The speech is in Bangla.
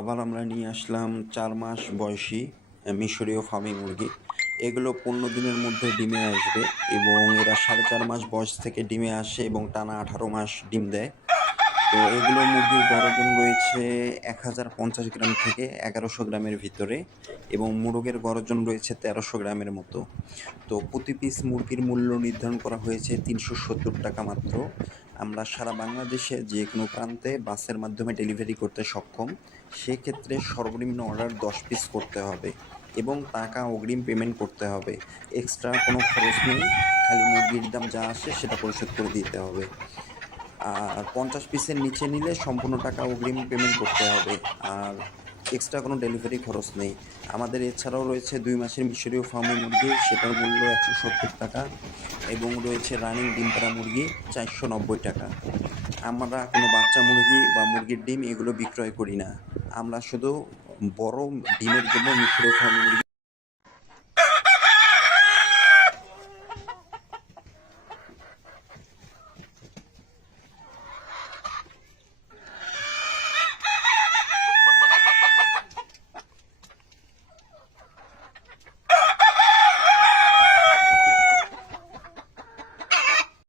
আবার আমরা নিয়ে আসলাম 4 মাস বয়সী মিশরীয় ফার্মি মুরগি। এগুলো 15 দিনের মধ্যে ডিমে আসবে এবং এরা 4.5 মাস বয়স থেকে ডিমে আসে এবং টানা 18 মাস ডিম দেয়। তো এগুলো মুরগির গড় ওজন রয়েছে 1050 গ্রাম থেকে 1100 গ্রামের ভিতরে এবং মোরগের গড় ওজন রয়েছে 1300 গ্রামের মতো। তো প্রতি পিস মুরগির মূল্য নির্ধারণ করা হয়েছে 370 টাকা মাত্র। আমরা সারা বাংলাদেশে যে কোনো প্রান্তে বাসের মাধ্যমে ডেলিভারি করতে সক্ষম। সেক্ষেত্রে সর্বনিম্ন অর্ডার 10 পিস করতে হবে এবং টাকা অগ্রিম পেমেন্ট করতে হবে। এক্সট্রা কোনো খরচ নেই, খালি মুরগির দাম যা আসে সেটা পরিশোধ করে দিতে হবে। আর 50 পিসের নিচে নিলে সম্পূর্ণ টাকা অগ্রিম পেমেন্ট করতে হবে, আর এক্সট্রা কোনো ডেলিভারি খরচ নেই। আমাদের এছাড়াও রয়েছে 2 মাসের মিশরীয় ফার্মি মুরগি, সেটার মূল্য 170 টাকা এবং রয়েছে রানিং ডিম পাড়া মুরগি 490 টাকা। আমরা কোনো বাচ্চা মুরগি বা মুরগির ডিম এগুলো বিক্রয় করি না। আমরা শুধু বড় ডিমের জন্য মিশরীয় ফার্মি মুরগি